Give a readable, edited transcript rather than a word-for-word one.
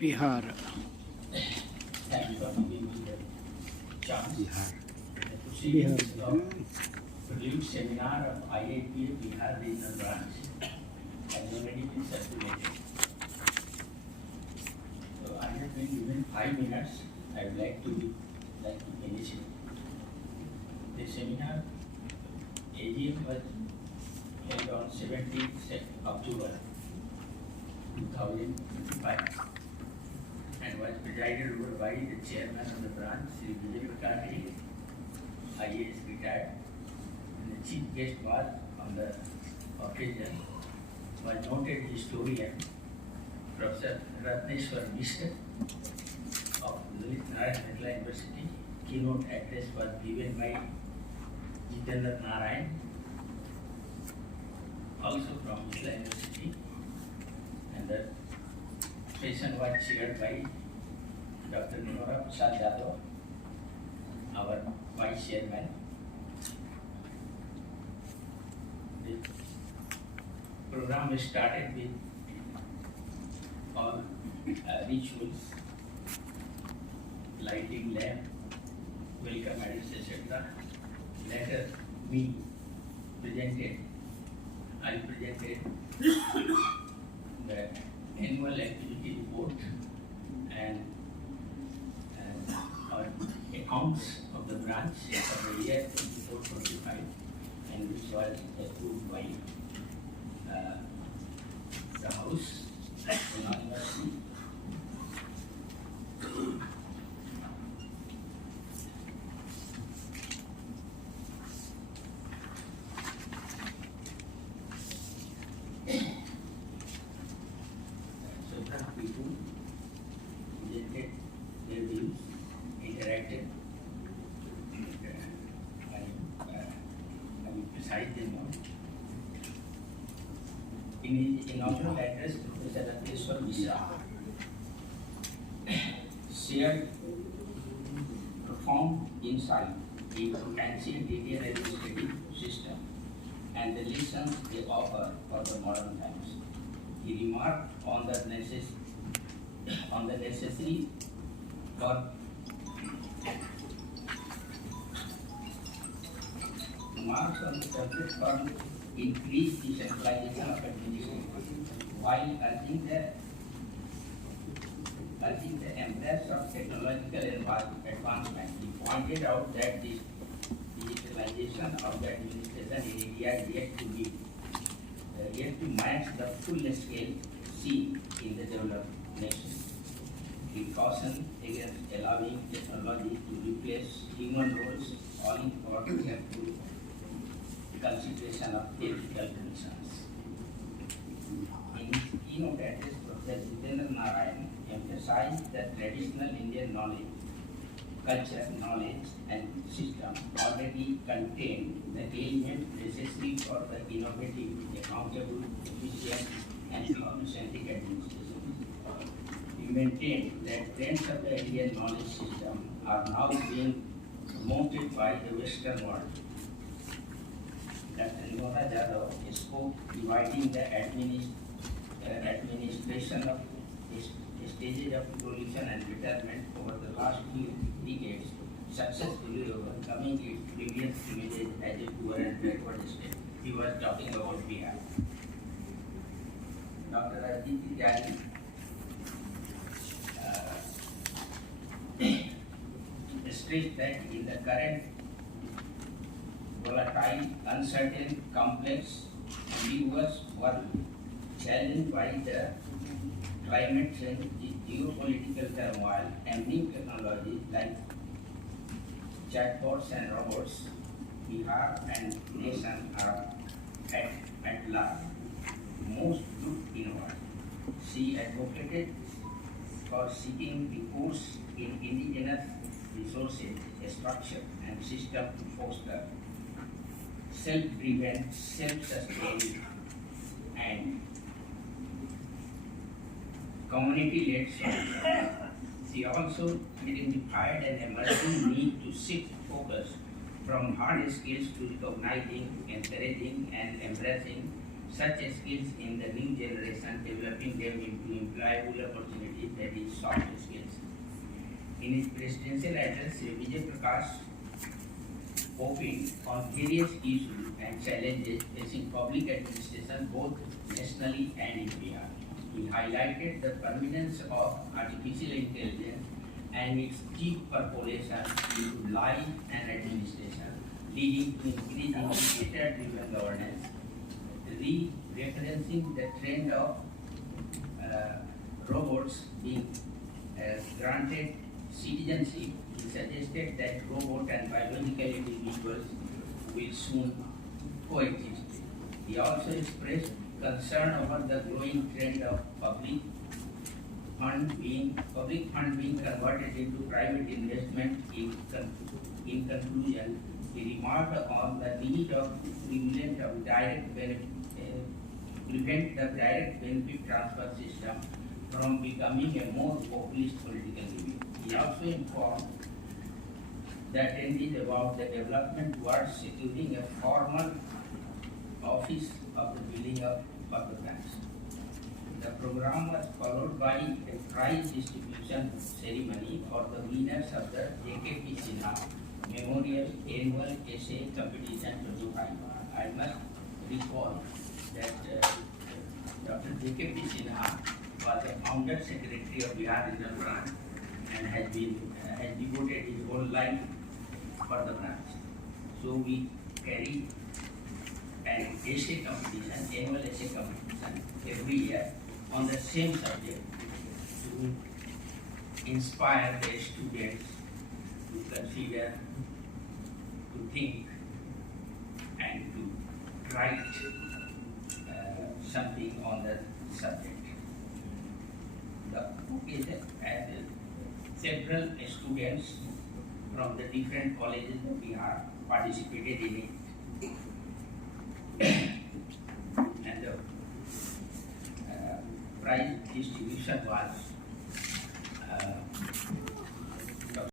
Bihar Thank you for giving me the chance Bihar to see Bihar the prelim seminar of IIPA Bihar Regional Branch has already been circulated. So I have been given 5 minutes. I would like to finish it. The seminar AGM was held on 17th October 2025 and was presided over by the chairman of the branch, Sri Vijay Prakash, IAS retired. And the chief guest was on the occasion was noted historian Professor Ratneshwar Mishra of Lalit Narayan Mehta University. Keynote address was given by Jitendra Narayan, also from Mehta University, and the session was chaired by Dr. Nora Prasad Yadav, our vice chairman. The program started with all rituals, lighting lamp, welcome address, etc. Later, I presented the annual activity report and our accounts of the branch for the year 24-25, and which was approved by the House unanimously. People presented their views, interacted, and beside them all. In his inaugural address, Professor Ratneshwar Mishra shared profound insight into ancient Indian administrative system and the lessons they offer for the modern times. He remarked on the necessity for remarks on the subject for increased decentralization of administration, while urging the embrace of technological advancement. He pointed out that the digitalization of the administration in India is yet to match the full scale seen in the developed nation. He cautioned against allowing technology to replace human roles, calling for careful consideration of ethical concerns. In his keynote address, Professor Jitendra Narayan emphasized that traditional Indian knowledge, culture, knowledge, and system already contain the element necessary for the innovative, accountable, efficient, and econocentric administration. He maintained that trends of the Indian knowledge system are now being promoted by the Western world. Dr. Nora Yadav spoke dividing the administration of stages of evolution and betterment over the last few decades, successfully overcoming its previous images as a poor and backward state. He was talking about Bihar. Dr. Aditi Jani stressed that in the current volatile, uncertain, complex, ambiguous world, challenged by the climate change, geopolitical turmoil, and new technologies like chatbots and robots, Bihar and nation are at large. Most look inward. She advocated for seeking recourse in indigenous resources, structure, and system to foster self-driven, self-sustained, and community-led solutions. She also identified an emerging need to shift focus from hard skills to recognizing, encouraging, and embracing such skills in the new generation, developing them into employable opportunities that is soft skills. In his presidential address, Shri Vijay Prakash opened on various issues and challenges facing public administration both nationally and in Bihar. He highlighted the permanence of artificial intelligence and its deep percolation into life and administration, leading to increasing data-driven governance, referencing the trend of robots being granted citizenship. He suggested that robot and biological individuals will soon coexist. He also expressed concern over the growing trend of public fund being converted into private investment. In conclusion, he remarked on the need of prevent the direct benefit transfer system from becoming a more populist political review. He also informed the attendees about the development towards securing a formal office of the building of the branch. The program was followed by a prize distribution ceremony for the winners of the JKP Sinha Memorial Annual Essay Competition 25. I must recall that Dr. JKP Sinha was the founder secretary of Bihar Regional Branch and has devoted his whole life for the branch. So we carry an essay competition, annual essay competition every year on the same subject to inspire the students to consider, to think, and to write something on the subject. The book is several students from the different colleges of Bihar participated in it. And the prize distribution was